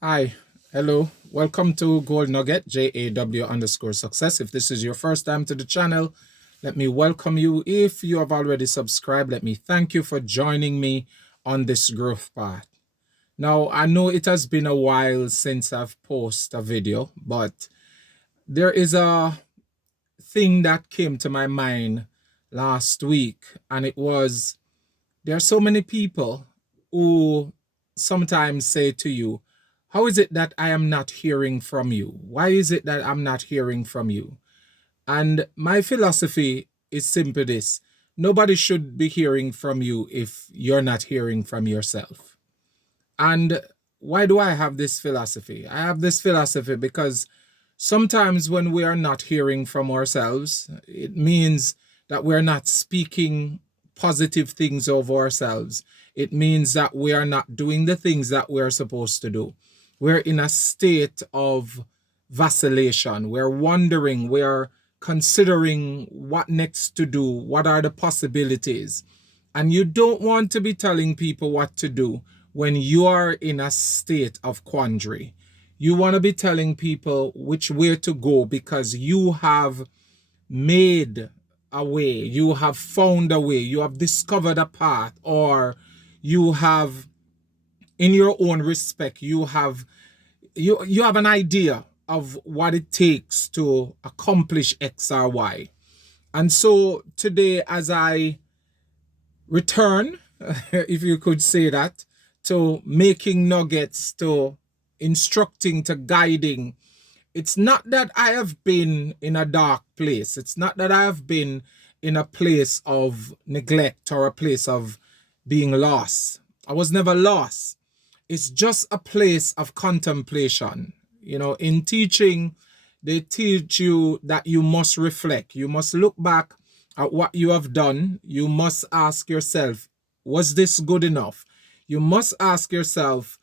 Hi, hello, welcome to Gold Nugget, JAW_success. If this is your first time to the channel, let me welcome you. If you have already subscribed, let me thank you for joining me on this growth path. Now, I know it has been a while since I've posted a video, but there is a thing that came to my mind last week, and it was there are so many people who sometimes say to you, how is it that I am not hearing from you? Why is it that I'm not hearing from you? And my philosophy is simply this: nobody should be hearing from you if you're not hearing from yourself. And why do I have this philosophy? I have this philosophy because sometimes when we are not hearing from ourselves, it means that we're not speaking positive things over ourselves. It means that we are not doing the things that we're supposed to do. We're in a state of vacillation. We're wondering, we're considering what next to do, what are the possibilities. And you don't want to be telling people what to do when you are in a state of quandary. You want to be telling people which way to go because you have made a way, you have found a way, you have discovered a path, or you have, in your own respect, you have an idea of what it takes to accomplish X or Y. And so today, as I return, if you could say that, to making nuggets, to instructing, to guiding. It's not that I have been in a dark place. It's not that I have been in a place of neglect or a place of being lost. I was never lost. It's just a place of contemplation. You know, in teaching, they teach you that you must reflect. You must look back at what you have done. You must ask yourself, was this good enough? You must ask yourself,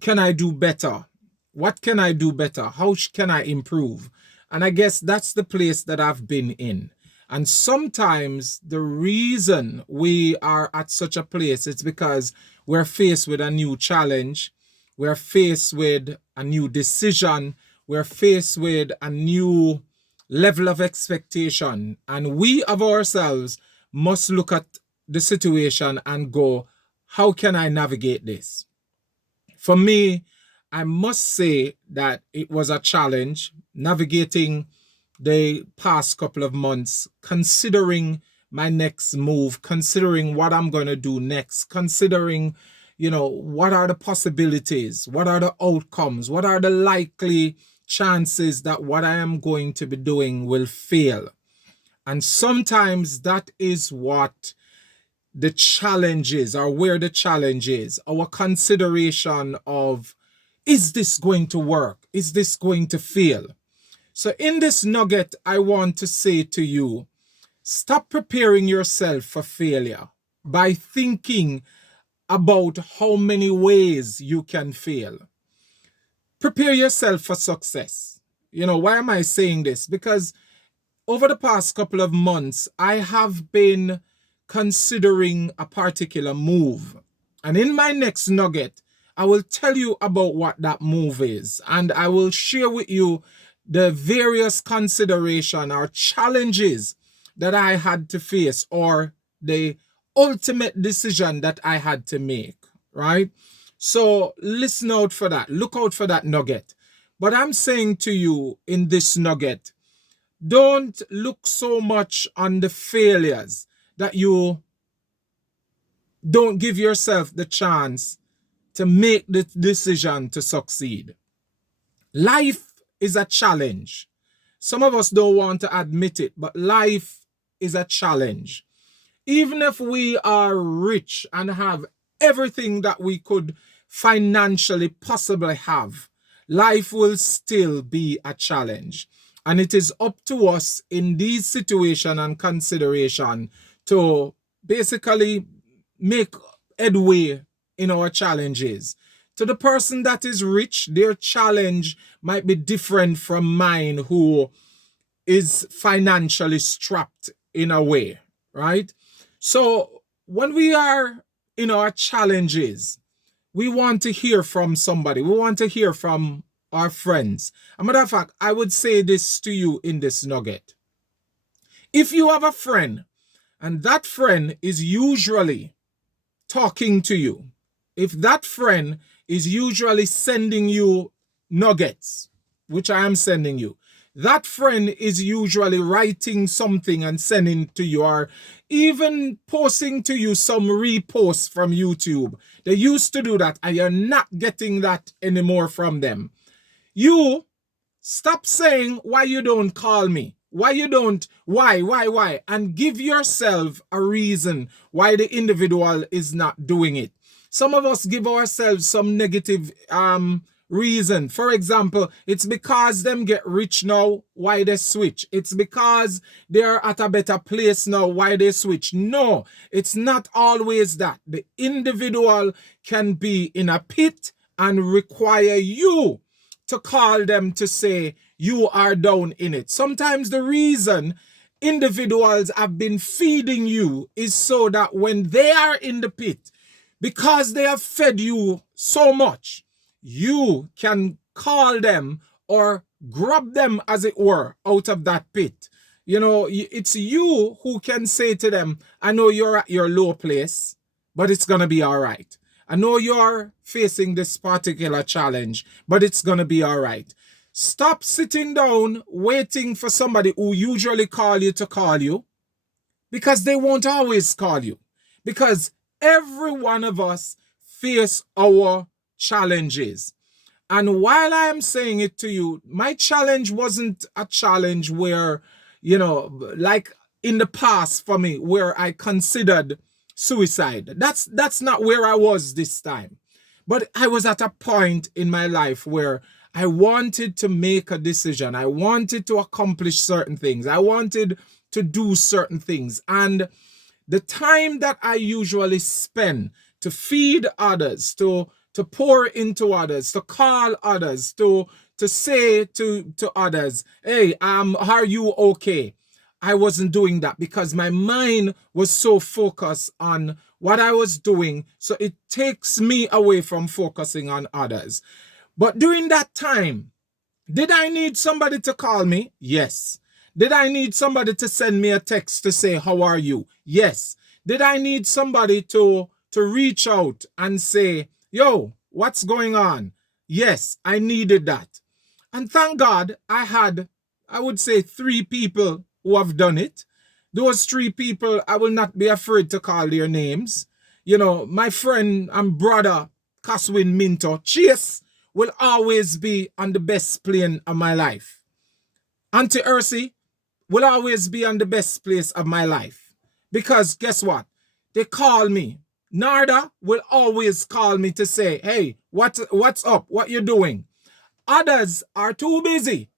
can I do better? What can I do better? How can I improve? And I guess that's the place that I've been in. And sometimes the reason we are at such a place is because we're faced with a new challenge. We're faced with a new decision. We're faced with a new level of expectation. And we of ourselves must look at the situation and go, how can I navigate this? For me, I must say that it was a challenge navigating the past couple of months, considering my next move, considering what I'm going to do next, considering, what are the possibilities, what are the outcomes, what are the likely chances that what I am going to be doing will fail. And sometimes that is what the challenge is, or where the challenge is, our consideration of, is this going to work? Is this going to fail? So in this nugget, I want to say to you, stop preparing yourself for failure by thinking about how many ways you can fail. Prepare yourself for success. Why am I saying this? Because over the past couple of months, I have been considering a particular move. And in my next nugget, I will tell you about what that move is. And I will share with you the various consideration or challenges that I had to face, or the ultimate decision that I had to make, right? So listen out for that. Look out for that nugget. But I'm saying to you in this nugget, don't look so much on the failures that you don't give yourself the chance to make the decision to succeed. Life is a challenge. Some of us don't want to admit it, but life is a challenge. Even if we are rich and have everything that we could financially possibly have, life will still be a challenge. And it is up to us in these situation and consideration to basically make headway in our challenges. To the person that is rich, their challenge might be different from mine, who is financially strapped in a way, right? So when we are in our challenges, we want to hear from somebody. We want to hear from our friends. As a matter of fact, I would say this to you in this nugget. If you have a friend and that friend is usually talking to you, if that friend is usually sending you nuggets, which I am sending you, that friend is usually writing something and sending to you, or even posting to you some reposts from YouTube. They used to do that, and you're not getting that anymore from them. You stop saying why you don't call me. Why you don't, why? And give yourself a reason why the individual is not doing it. Some of us give ourselves some negative reason. For example, it's because them get rich now, why they switch. It's because they're at a better place now, why they switch. No, it's not always that. The individual can be in a pit and require you to call them to say you are down in it. Sometimes the reason individuals have been feeding you is so that when they are in the pit, because they have fed you so much, you can call them or grab them, as it were, out of that pit. You know, it's you who can say to them, I know you're at your low place, but it's going to be all right. I know you're facing this particular challenge, but it's going to be all right. Stop sitting down waiting for somebody who usually call you to call you, because they won't always call you. Because every one of us face our challenges. And while I am saying it to you, my challenge wasn't a challenge where, you know, like in the past for me, where I considered suicide. That's not where I was this time. But I was at a point in my life where I wanted to make a decision. I wanted to accomplish certain things. I wanted to do certain things. And the time that I usually spend to feed others, to pour into others, to call others, to say to others, hey, are you okay? I wasn't doing that because my mind was so focused on what I was doing. So it takes me away from focusing on others. But during that time, did I need somebody to call me? Yes. Did I need somebody to send me a text to say, how are you? Yes. Did I need somebody to reach out and say, yo, what's going on? Yes, I needed that. And thank God I had, I would say, 3 people who have done it. Those 3 people, I will not be afraid to call their names. You know, my friend and brother, Caswin Minto, Chase, will always be on the best plane of my life. Auntie Ursi will always be on the best place of my life. Because guess what? They call me. Narda will always call me to say, hey, what's up? What you doing? Others are too busy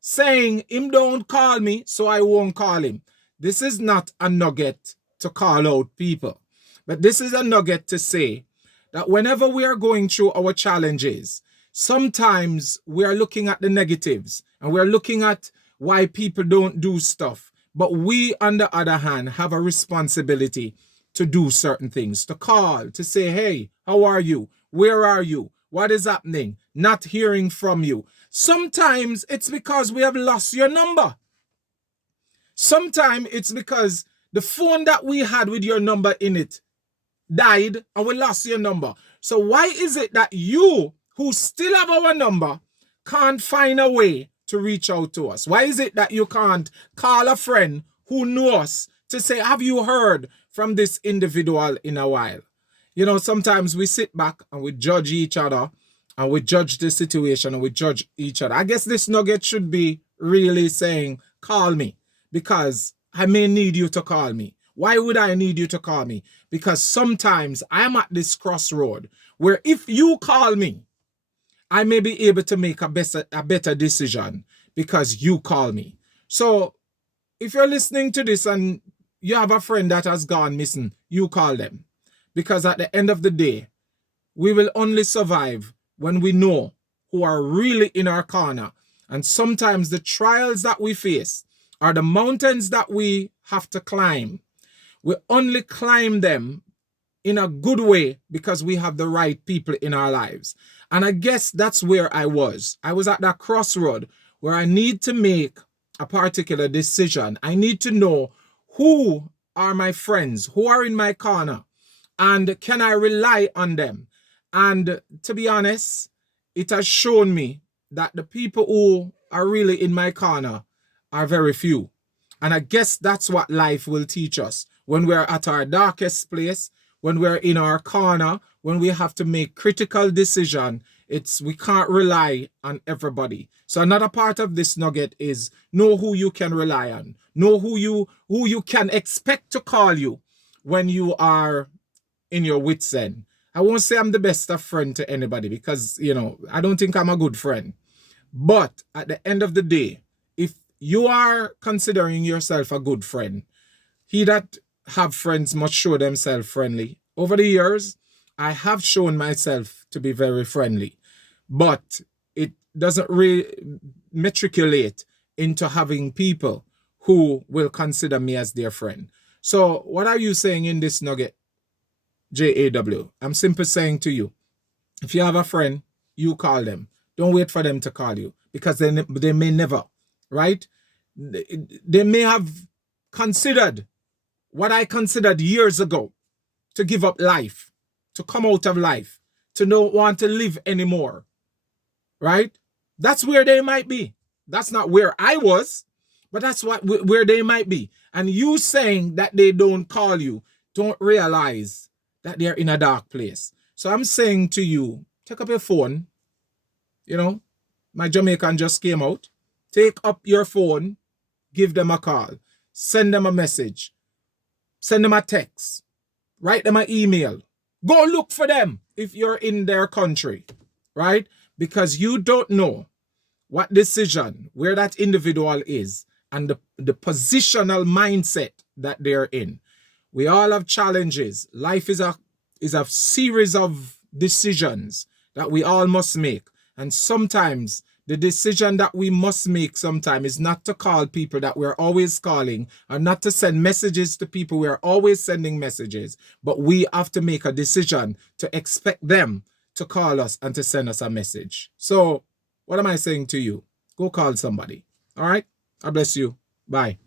saying him don't call me, so I won't call him. This is not a nugget to call out people. But this is a nugget to say that whenever we are going through our challenges, sometimes we are looking at the negatives and we're looking at why people don't do stuff. But we, on the other hand, have a responsibility to do certain things, to call, to say, hey, how are you? Where are you? What is happening? Not hearing from you. Sometimes it's because we have lost your number. Sometimes it's because the phone that we had with your number in it died and we lost your number. So why is it that you, who still have our number, can't find a way to reach out to us? Why is it that you can't call a friend who knows us to say, have you heard from this individual in a while? You know, sometimes we sit back and we judge each other and we judge the situation and we judge each other. I guess this nugget should be really saying, call me, because I may need you to call me. Why would I need you to call me? Because sometimes I'm at this crossroad where if you call me, I may be able to make a better decision because you call me. So if you're listening to this and you have a friend that has gone missing, you call them. Because at the end of the day, we will only survive when we know who are really in our corner. And sometimes the trials that we face are the mountains that we have to climb. We only climb them in a good way because we have the right people in our lives. And I guess that's where I was. I was at that crossroad where I need to make a particular decision. I need to know who are my friends, who are in my corner, and can I rely on them? And to be honest, it has shown me that the people who are really in my corner are very few. And I guess that's what life will teach us. When we're at our darkest place, when we're in our corner, when we have to make critical decision, we can't rely on everybody. So another part of this nugget is know who you can rely on. Know who you can expect to call you when you are in your wits end. I won't say I'm the best of friend to anybody because, I don't think I'm a good friend. But at the end of the day, if you are considering yourself a good friend, he that have friends must show themselves friendly. Over the years, I have shown myself to be very friendly, but it doesn't really matriculate into having people who will consider me as their friend. So what are you saying in this nugget, JAW? I'm simply saying to you, if you have a friend, you call them. Don't wait for them to call you because they may never, right? They may have considered what I considered years ago, to give up life, to come out of life, to not want to live anymore, right? That's where they might be. That's not where I was, but that's where they might be. And you saying that they don't call you, don't realize that they're in a dark place. So I'm saying to you, take up your phone. My Jamaican just came out. Take up your phone, give them a call, send them a message, send them a text, write them an email. Go look for them if you're in their country, right? Because you don't know what decision, where that individual is, and the positional mindset that they're in. We all have challenges. Life is a series of decisions that we all must make. And sometimes the decision that we must make sometimes is not to call people that we're always calling, or not to send messages to people we're always sending messages, but we have to make a decision to expect them to call us and to send us a message. So what am I saying to you? Go call somebody. All right? God bless you. Bye.